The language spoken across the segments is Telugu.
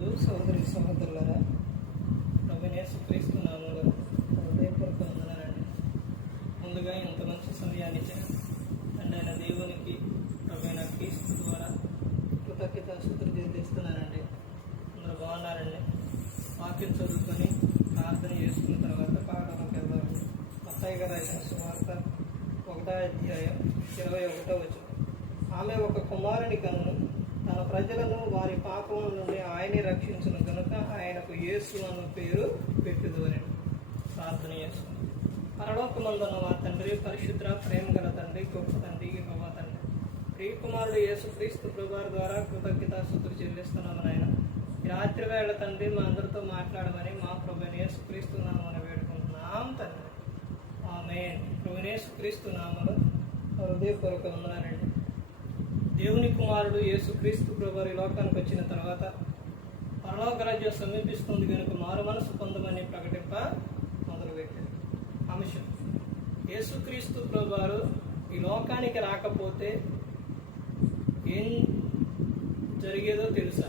సోదరి సహోదరులారా, ప్రభువైన యేసుక్రీస్తు నామములో హృదయపూర్వక వందనాలండి. ముందుగా ఇంత మంచి సమయాన్ని ఇచ్చిన తండ్రి అయిన దేవునికి ప్రభువైన క్రీస్తు ద్వారా కృతజ్ఞతాస్తుతులు చెల్లిస్తున్నానండి. అందరూ బాగున్నారండి. వాక్యం చదువుకొని ప్రార్థన చేసుకున్న తర్వాత పాఠంలోకి వెళ్దామండి. మత్తయి గారు రాసిన సువార్త 1వ అధ్యాయం 21వ వచనం. ఆమె ఒక కుమారుని కన్ను, తన ప్రజలను వారి పాపముల నుండి ఆయనే రక్షించును కనుక ఆయనకు యేసు అన్న పేరు పెట్టుదు అని ప్రార్థన చేస్తుంది. పరలోకమందున్న మా తండ్రి, పరిశుద్ధ ప్రేమ గల తండ్రి, గొప్ప తండ్రి, గొప్ప తండ్రి, ప్రియకుమారుడు యేసుక్రీస్తు ప్రభువారి ద్వారా కృతజ్ఞతాస్తుతులు చెల్లిస్తున్నాము నాయన. ఈ రాత్రి వేళ తండ్రి మా అందరితో మాట్లాడమని మా ప్రభువైన యేసుక్రీస్తు నామమున వేడుకుంటున్నాం తండ్రి. ఆమేన్. ప్రభువైన యేసుక్రీస్తు నామములో హృదయపూర్వక వందనాలండి. దేవుని కుమారుడు యేసుక్రీస్తు ప్రభువారు ఈ లోకానికి వచ్చిన తర్వాత పరలోక రాజ్యం సమీపిస్తుంది కనుక మారు మనసు పొందమని ప్రకటింప మొదలుపెట్టారు. అంశం: యేసుక్రీస్తు ప్రభువారు ఈ లోకానికి రాకపోతే ఏం జరిగేదో తెలుసా?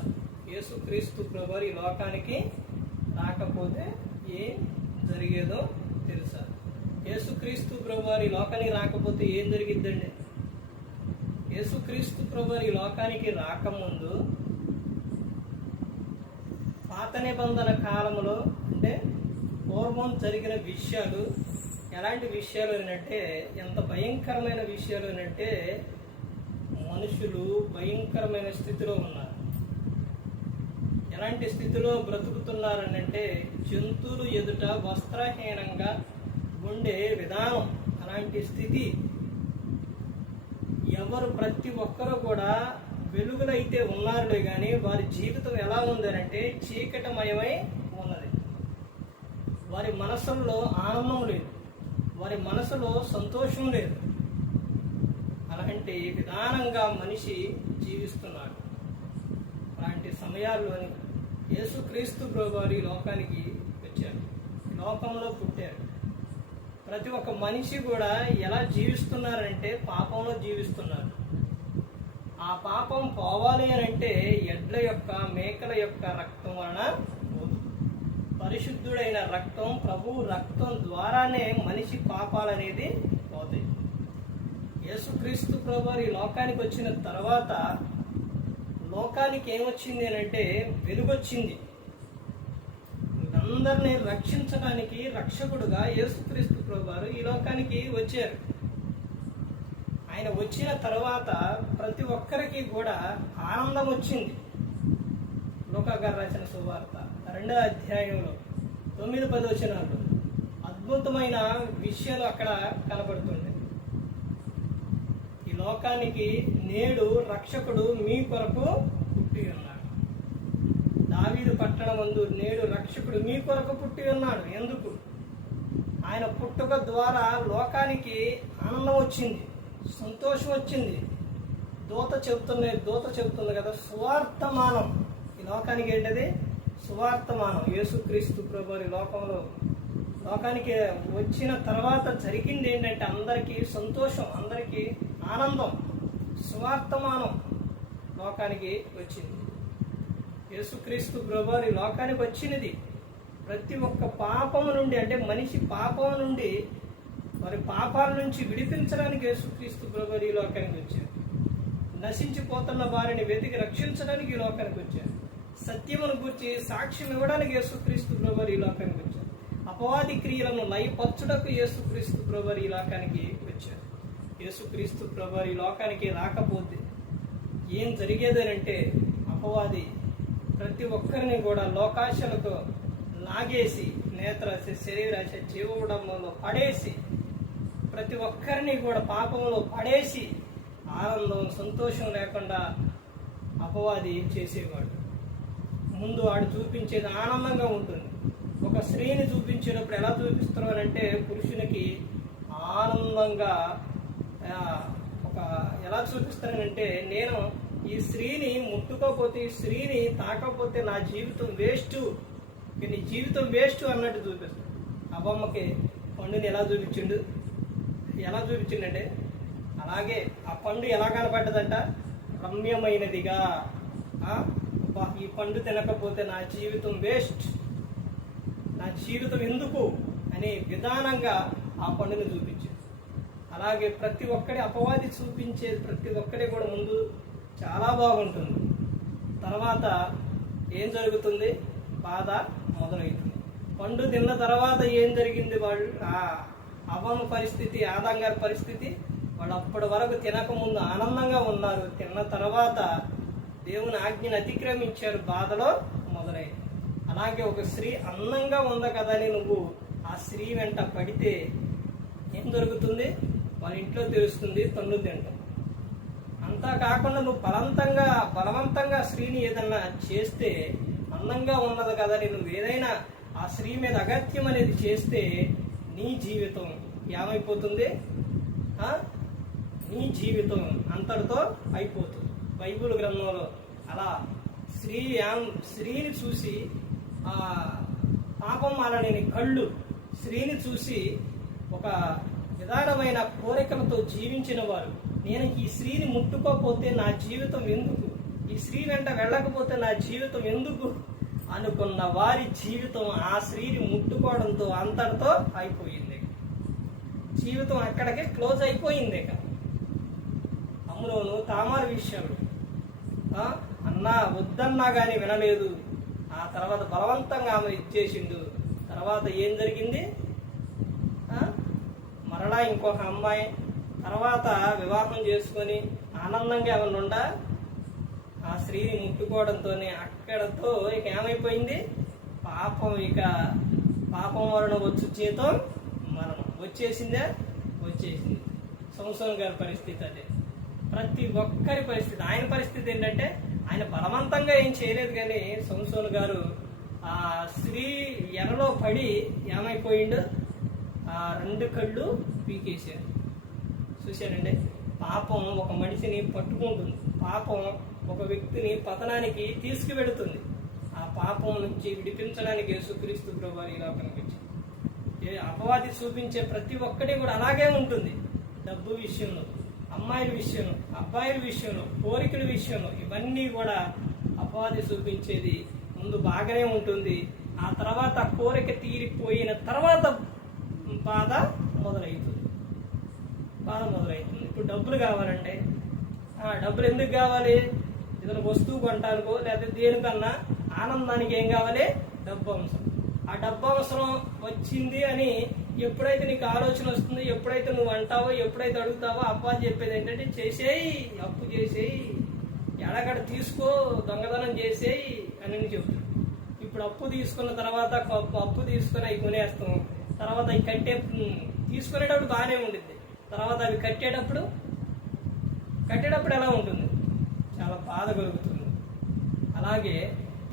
యేసుక్రీస్తు ప్రభువారు ఈ లోకానికి రాకపోతే ఏం జరిగేదో తెలుసా? యేసుక్రీస్తు ప్రభువారు ఈ లోకానికి రాకపోతే ఏం జరిగిద్దండి? యేసుక్రీస్తు ప్రభువారు ఈ లోకానికి రాకముందు పాత నిబంధన కాలంలో అంటే పూర్వం జరిగిన విషయాలు ఎలాంటి విషయాలు అంటే ఎంత భయంకరమైన విషయాలు అంటే మనుషులు భయంకరమైన స్థితిలో ఉన్నారు. ఎలాంటి స్థితిలో బ్రతుకుతున్నారనంటే జంతువులు ఎదుట వస్త్రహీనంగా ఉండే విధానం, అలాంటి స్థితి. ఎవరు ప్రతి ఒక్కరూ కూడా వెలుగులైతే ఉన్నారులే కానీ వారి జీవితం ఎలా ఉందనంటే చీకటమయమై ఉన్నది. వారి మనసుల్లో ఆనందం లేదు, వారి మనసులో సంతోషం లేదు. అలాంటి విధానంగా మనిషి జీవిస్తున్నాడు. అలాంటి సమయాల్లోని యేసుక్రీస్తు ప్రభువారు ఈ లోకానికి వచ్చారు, ఈ లోకంలో పుట్టారు. ప్రతి ఒక్క మనిషి కూడా ఎలా జీవిస్తున్నారంటే పాపంలో జీవిస్తున్నారు. ఆ పాపం పోవాలి అని అంటే ఎడ్ల యొక్క, మేకల యొక్క రక్తం వలన పోదు. పరిశుద్ధుడైన రక్తం, ప్రభు రక్తం ద్వారానే మనిషి పాపాలు అనేది పోతాయి. యేసుక్రీస్తు ప్రభువారు ఈ లోకానికి వచ్చిన తర్వాత లోకానికి ఏమొచ్చింది అని అంటే వెలుగొచ్చింది. అందరినీ రక్షించడానికి రక్షకుడుగా యేసుక్రీస్తు ప్రభువారు ఈ లోకానికి వచ్చారు. ఆయన వచ్చిన తర్వాత ప్రతి ఒక్కరికి కూడా ఆనందం వచ్చింది. లూకా గారు రాసిన సువార్త 2వ అధ్యాయంలో 9-10 వచనాలు అద్భుతమైన విషయాలు అక్కడ కనబడుతుంది. ఈ లోకానికి నేడు రక్షకుడు మీ కొరకు పుట్టి ఉన్నాడు. దావీదు పట్టణమందు నేడు రక్షకుడు మీ కొరకు పుట్టి ఉన్నాడు. ఎందుకు? ఆయన పుట్టుక ద్వారా లోకానికి ఆనందం వచ్చింది, సంతోషం వచ్చింది. దూత చెబుతుంది కదా, సువార్తమానం. ఈ లోకానికి ఏంటది? సువార్తమానం. యేసుక్రీస్తు ప్రభువారు లోకానికి వచ్చిన తర్వాత జరిగింది ఏంటంటే అందరికీ సంతోషం, అందరికీ ఆనందం. సువార్తమానం లోకానికి వచ్చింది. యేసుక్రీస్తు ప్రభువారు ఈ లోకానికి వచ్చినది ప్రతి ఒక్క పాపము నుండి, అంటే మనిషి పాపం నుండి, వారి పాపాల నుంచి విడిపించడానికి యేసుక్రీస్తు ప్రభువారు ఈ లోకానికి వచ్చారు. నశించిపోతున్న వారిని వెతికి రక్షించడానికి ఈ లోకానికి వచ్చారు. సత్యమును గూర్చి సాక్ష్యం ఇవ్వడానికి యేసుక్రీస్తు ప్రభువారు ఈ లోకానికి వచ్చారు. అపవాది క్రియలను లయపరచుటకు యేసుక్రీస్తు ప్రభువారు ఈ లోకానికి వచ్చారు. యేసుక్రీస్తు ప్రభువారు ఈ లోకానికి రాకపోతే ఏం జరిగేదనంటే అపవాది ప్రతి ఒక్కరిని కూడా లోకాశలకు లాగేసి, నేత్రాశ, శరీరాశ, జీవడంలో పడేసి, ప్రతి ఒక్కరిని కూడా పాపంలో పడేసి ఆనందం, సంతోషం లేకుండా అపవాది చేసేవాడు. ముందు వాడు చూపించేది ఆనందంగా ఉంటుంది. ఒక స్త్రీని చూపించేటప్పుడు ఎలా చూపిస్తున్నారంటే పురుషునికి ఆనందంగా ఎలా చూపిస్తానంటే, నేను ఈ స్త్రీని ముట్టుకోకపోతే, ఈ స్త్రీని తాకపోతే నా జీవితం వేస్ట్, నీ జీవితం వేస్ట్ అన్నట్టు చూపిస్తాడు. ఆ బొమ్మకి పండుని ఎలా చూపించిండంటే అలాగే ఆ పండు ఎలా కనపడ్డదంట? రమ్యమైనదిగా, ఈ పండు తినకపోతే నా జీవితం వేస్ట్, నా జీవితం ఎందుకు అనే విధానంగా ఆ పండుని చూపించాడు. అలాగే ప్రతి ఒక్కడి అపవాది చూపించేది ప్రతి ఒక్కడి కూడా ముందు చాలా బాగుంటుంది, తర్వాత ఏం జరుగుతుంది? బాధ మొదలవుతుంది. పండు తిన్న తర్వాత ఏం జరిగింది? వాళ్ళు అవ్వమ్మ పరిస్థితి, ఆదాం గారి పరిస్థితి, వాళ్ళు అప్పటి వరకు తినకముందు ఆనందంగా ఉన్నారు. తిన్న తర్వాత దేవుని ఆజ్ఞను అతిక్రమించారు, బాధలో మొదలైంది. అలాగే ఒక స్త్రీ అందంగా ఉంది కదా అని నువ్వు ఆ స్త్రీ వెంట పడితే ఏం జరుగుతుంది? వాళ్ళ ఇంట్లో తెలుస్తుంది, తన్ను తింటాం. అంతా కాకుండా నువ్వు బలవంతంగా స్త్రీని ఏదన్నా చేస్తే, అందంగా ఉన్నది కదా అని నువ్వు ఏదైనా ఆ స్త్రీ మీద అగత్యం అనేది చేస్తే నీ జీవితం ఏమైపోతుంది? నీ జీవితం అంతటితో అయిపోతుంది. బైబిల్ గ్రంథంలో అలా స్త్రీని చూసి పాపం మాలలేని కళ్ళు స్త్రీని చూసి ఒక విధానమైన కోరికలతో జీవించిన వారు, నేను ఈ స్త్రీని ముట్టుకోకపోతే నా జీవితం ఎందుకు, ఈ స్త్రీ వెంట వెళ్ళకపోతే నా జీవితం ఎందుకు అనుకున్న వారి జీవితం ఆ స్త్రీని ముట్టుకోవడంతో అంతటితో అయిపోయింది. జీవితం అక్కడికే క్లోజ్ అయిపోయింది. అమ్ములోను తామారు విషయంలో అన్నా వద్దన్నా కానీ వినలేదు. ఆ తర్వాత బలవంతంగా ఆమె ఇచ్చేసిండు. తర్వాత ఏం జరిగింది? మరలా ఇంకొక అమ్మాయి తర్వాత వివాహం చేసుకొని ఆనందంగా ఏమన్నా ఆ స్త్రీని ముట్టుకోవడంతోనే అక్కడతో ఇక ఏమైపోయింది? పాపం వలన వచ్చు జీతం మరణం. వచ్చేసిందే, వచ్చేసింది. సంసోను గారి పరిస్థితి అదే. ప్రతి ఒక్కరి పరిస్థితి. ఆయన పరిస్థితి ఏంటంటే ఆయన బలవంతంగా ఏం చేయలేదు, కానీ సంసోను గారు ఆ స్త్రీ ఎరలో పడి ఏమైపోయిండు? ఆ 2 కళ్ళు పీకేశారు. చూశారండి, పాపం ఒక మనిషిని పట్టుకుంటుంది. పాపం ఒక వ్యక్తిని పతనానికి తీసుకువెడుతుంది. ఆ పాపం నుంచి విడిపించడానికి యేసుక్రీస్తు ప్రభువు ఈ లోకానికి వచ్చారు. అపవాది చూపించే ప్రతి ఒక్కటి కూడా అలాగే ఉంటుంది. డబ్బు విషయంలో, అమ్మాయిల విషయంలో, అబ్బాయిల విషయంలో, కోరికల విషయంలో, ఇవన్నీ కూడా అపవాది చూపించేది ముందు బాగానే ఉంటుంది. ఆ తర్వాత కోరిక తీరిపోయిన తర్వాత బాధ మొదలవుతుంది. ఇప్పుడు డబ్బులు కావాలంటే డబ్బులు ఎందుకు కావాలి? ఏదైనా వస్తువు కొంటానికో లేకపోతే దేనికన్నా ఆనందానికి ఏం కావాలి? డబ్బు అవసరం. ఆ డబ్బు అవసరం వచ్చింది అని ఎప్పుడైతే నీకు ఆలోచన వస్తుంది, ఎప్పుడైతే నువ్వు అంటావో, ఎప్పుడైతే అడుగుతావో, అపవాది చెప్పేది ఏంటంటే చేసేయి, అప్పు చేసేయి, ఎడగడ తీసుకో, దొంగతనం చేసేయి అని చెప్తాడు. ఇప్పుడు అప్పు తీసుకున్న తర్వాత అప్పు తీసుకుని అవి కొనేస్తాం. తర్వాత అవి తీసుకునేటప్పుడు బాగానే ఉండిద్ది. తర్వాత అవి కట్టేటప్పుడు ఎలా ఉంటుంది? చాలా బాధ కలుగుతుంది. అలాగే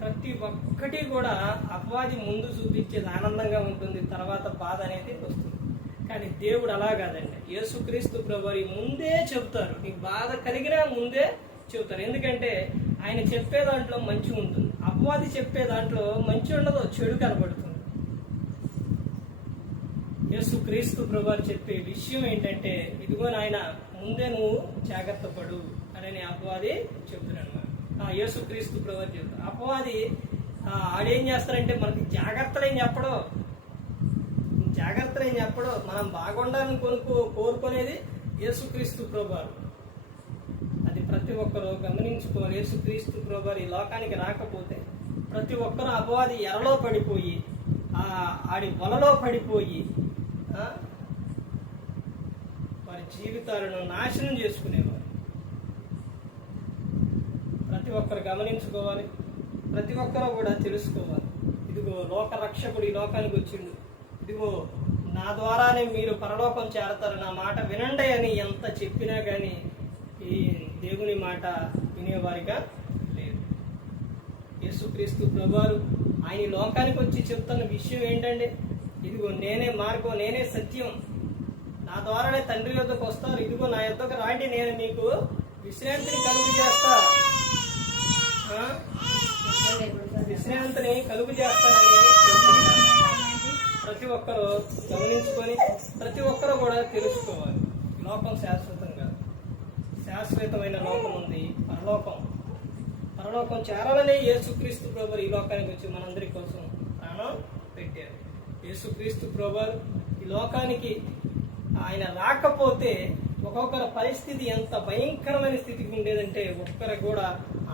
ప్రతి ఒక్కటి కూడా అపవాది ముందు చూపించేది ఆనందంగా ఉంటుంది, తర్వాత బాధ అనేది వస్తుంది. కానీ దేవుడు అలా కాదండి. యేసుక్రీస్తు ప్రభువు ముందే చెబుతారు. నీకు బాధ కలిగినా ముందే చెబుతారు. ఎందుకంటే ఆయన చెప్పే దాంట్లో మంచి ఉంటుంది, అపవాది చెప్పే దాంట్లో మంచి ఉండదు, చెడు కనబడుతుంది. యేసుక్రీస్తు ప్రభువు చెప్పే విషయం ఏంటంటే, ఇదిగో నాయన ముందే నువ్వు జాగ్రత్త పడు అని అపవాది చెప్తున్నాడు. యేసుక్రీస్తు ప్రభువు చెప్తాడు. అపవాది ఆడేం చేస్తారంటే మనకి జాగ్రత్తలు ఏం చెప్పడు, మనం బాగుండాలని కోరుకునేది యేసుక్రీస్తు ప్రభువు. అది ప్రతి ఒక్కరూ గమనించుకోవాలి. యేసుక్రీస్తు ప్రభువు ఈ లోకానికి రాకపోతే ప్రతి ఒక్కరూ అపవాది ఎరలో పడిపోయి, ఆడి వలలో పడిపోయి వారి జీవితాలను నాశనం చేసుకునేవారు. ప్రతి ఒక్కరు గమనించుకోవాలి, ప్రతి ఒక్కరూ కూడా తెలుసుకోవాలి. ఇదిగో లోక రక్షకుడు ఈ లోకానికి వచ్చిండు, ఇదిగో నా ద్వారానే మీరు పరలోకం చేరతారు, నా మాట వినండి అని ఎంత చెప్పినా కానీ ఈ దేవుని మాట వినేవారిగా లేదు. యేసుక్రీస్తు ప్రభువు ఆయన లోకానికి వచ్చి చెప్తున్న విషయం ఏంటంటే, ఇదిగో నేనే మార్గం, నేనే సత్యం, నా ద్వారానే తండ్రి యొద్దకు వస్తారు, ఇదిగో నా యొద్దకు రాండి, నేను మీకు విశ్రాంతిని కలుగు చేస్తా, విశ్రాంతిని కలుగు చేస్తానని ప్రతి ఒక్కరూ గమనించుకొని ప్రతి ఒక్కరూ కూడా తెలుసుకోవాలి. లోకం శాశ్వతం కాదు, శాశ్వతమైన లోకం ఉంది, పరలోకం. పరలోకం చేరాలనే యేసుక్రీస్తు ప్రభువారు ఈ లోకానికి వచ్చి మనందరి కోసం ప్రాణం పెట్టారు. యేసుక్రీస్తు ప్రభువారు ఈ లోకానికి ఆయన రాకపోతే ఒక్కొక్కరి పరిస్థితి ఎంత భయంకరమైన స్థితికి ఉండేదంటే ఒక్కరికి కూడా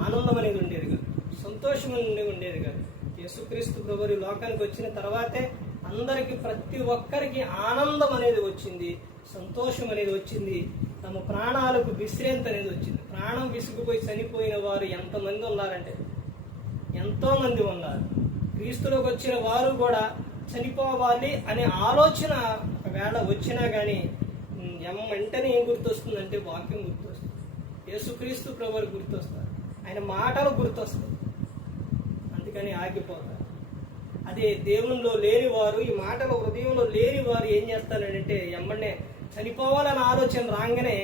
ఆనందం అనేది ఉండేది కాదు, సంతోషం అనేది ఉండేది కాదు. యేసుక్రీస్తు ప్రభువారు ఈ లోకానికి వచ్చిన తర్వాతే అందరికీ ప్రతి ఒక్కరికి ఆనందం అనేది వచ్చింది, సంతోషం అనేది వచ్చింది, తమ ప్రాణాలకు విశ్రాంతి అనేది వచ్చింది. ప్రాణం విసుగుపోయి చనిపోయిన వారు ఎంతమంది ఉన్నారంటే ఎంతో మంది ఉన్నారు. క్రీస్తులోకి వచ్చిన వారు కూడా చనిపోవాలి అనే ఆలోచన ఒకవేళ వచ్చినా కానీ వెంటనే ఏం గుర్తొస్తుందంటే వాక్యం గుర్తొస్తుంది, యేసుక్రీస్తు ప్రభువారు గుర్తొస్తారు, ఆయన మాటలు గుర్తొస్తాయి, అందుకని ఆగిపోతారు. అదే దేవునిలో లేని వారు, ఈ మాటలు హృదయంలో లేని వారు ఏం చేస్తారంటే వెంబడే చనిపోవాలన్న ఆలోచన రాగానే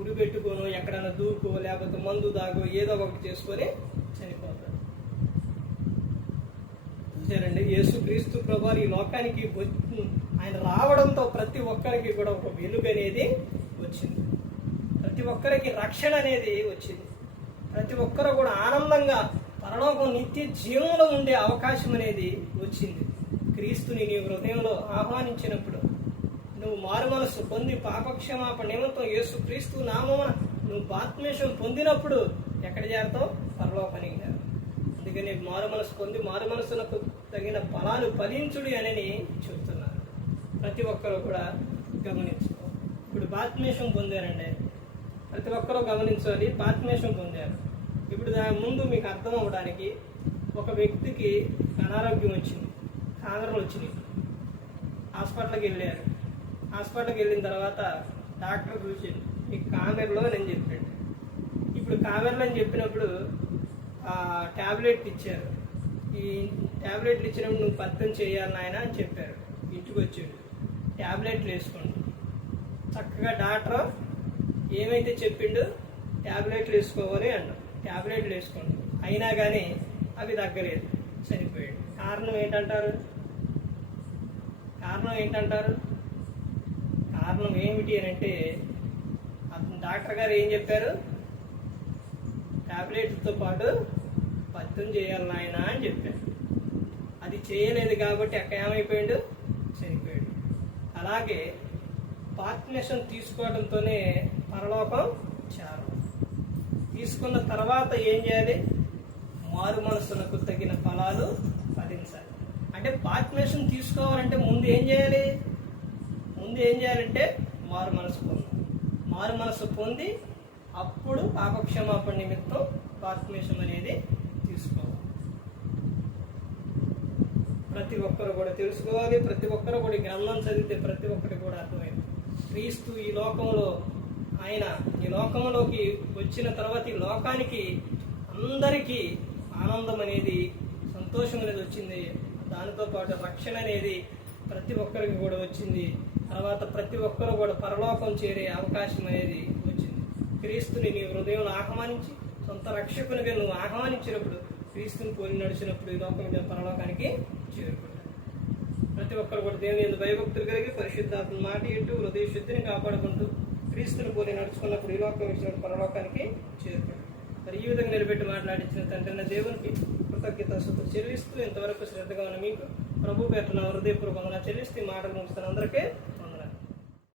ఉరి పెట్టుకోను, ఎక్కడైనా దూకో, లేకపోతే మందు దాగో ఏదో ఒకటి చేసుకొని చనిపోతారు. చూసారండి, యేసుక్రీస్తు ప్రభువారు ఈ లోకానికి ఆయన రావడంతో ప్రతి ఒక్కరికి కూడా ఒక వెలుగు అనేది వచ్చింది, ప్రతి ఒక్కరికి రక్షణ అనేది వచ్చింది, ప్రతి ఒక్కరు కూడా ఆనందంగా పరలోకం నిత్య జీవంలో ఉండే అవకాశం అనేది వచ్చింది. క్రీస్తుని నీ హృదయంలో ఆహ్వానించినప్పుడు, నువ్వు మారు మనస్సు పొంది పాపక్షమాపణ నిమిత్తం యేసుక్రీస్తు నామమున నువ్వు బాప్తిస్మం పొందినప్పుడు ఎక్కడ చేరతావు? పరలోకానికి చేరతావు. అందుకని మారు మనసు పొంది మారు మనసులకు తగిన ఫలాలు ఫలించుడి అని చెబుతున్నారు. ప్రతి ఒక్కరు కూడా గమనించుకో. ఇప్పుడు బాప్తిస్మం పొందారండి, ప్రతి ఒక్కరూ గమనించాలి. బాప్తిస్మం పొందారు. ఇప్పుడు దాని ముందు మీకు అర్థం అవ్వడానికి, ఒక వ్యక్తికి అనారోగ్యం వచ్చింది, కాంగ్రెలు వచ్చినాయి, హాస్పిటల్కి వెళ్ళారు. హాస్పిటల్కి వెళ్ళిన తర్వాత డాక్టర్ చూసి మీకు కామెర్లో అని చెప్పాడు. ఇప్పుడు కామెర్లో అని చెప్పినప్పుడు ట్యాబ్లెట్ ఇచ్చారు. ఈ ట్యాబ్లెట్లు ఇచ్చినప్పుడు నువ్వు పత్యం చేయాలి నాయన అని చెప్పారు. ఇంటికి వచ్చాడు, ట్యాబ్లెట్లు వేసుకోండి. చక్కగా డాక్టర్ ఏమైతే చెప్పిండో ట్యాబ్లెట్లు వేసుకోవాలి అన్నాడు. ట్యాబ్లెట్లు వేసుకోండి, అయినా కానీ అవి తగ్గలేదు, చనిపోయాడు. కారణం ఏంటంటారు? కారణం ఏమిటి అని అంటే డాక్టర్ గారు ఏం చెప్పారు? టాబ్లెట్తో పాటు పత్యం చేయాలి నాయన అని చెప్పారు. అది చేయలేదు కాబట్టి అక్కడ ఏమైపోయాడు? చనిపోయాడు. అలాగే బాప్తిస్మం తీసుకోవడంతోనే పరలోకం చేరాలి. తీసుకున్న తర్వాత ఏం చేయాలి? మారు మనసులకు తగిన ఫలాలు ఫలించాలి. అంటే బాప్తిస్మం తీసుకోవాలంటే ముందు ఏం చేయాలంటే మారు మనసు పొందాలి. మారు మనసు పొంది అప్పుడు పాపక్షమాపణ నిమిత్తం బాప్తిస్మం అనేది తీసుకోవాలి. ప్రతి ఒక్కరు కూడా తెలుసుకోవాలి. ప్రతి ఒక్కరు కూడా గ్రంథం చదివితే ప్రతి ఒక్కరికి కూడా అర్థమైంది. క్రీస్తు ఈ లోకంలోకి వచ్చిన తర్వాత ఈ లోకానికి అందరికీ ఆనందం అనేది, సంతోషం అనేది వచ్చింది. దానితో పాటు రక్షణ అనేది ప్రతి ఒక్కరికి కూడా వచ్చింది. తర్వాత ప్రతి ఒక్కరు కూడా పరలోకం చేరే అవకాశం అనేది వచ్చింది. క్రీస్తుని నీ హృదయంలో ఆహ్వానించి సొంత రక్షకునిగా నువ్వు ఆహ్వానించినప్పుడు, క్రీస్తుని పోలి నడిచినప్పుడు ఈ లోకం మీద పరలోకానికి చేరుకుంటారు. ప్రతి ఒక్కరు కూడా దేవుని యందు భయభక్తులు కలిగి పరిశుద్ధాత్మ మాట ఇంటూ హృదయ శుద్ధిని కాపాడుకుంటూ క్రీస్తుని పోలి నడుచుకున్నప్పుడు ఈ లోకం ఇచ్చిన పరలోకానికి చేరుకుంటారు. మరి ఈ విధంగా నిలబెట్టి మాట్లాడించిన తండ్రి దేవునికి కృతజ్ఞతాస్తుతులు చెల్లిస్తూ ఇంతవరకు శ్రద్ధగా ఉన్న మీకు ప్రభు పేరున హృదయపూర్వకంగా చెల్లిస్తూ మాటలు ముగిస్తున్న అందరికీ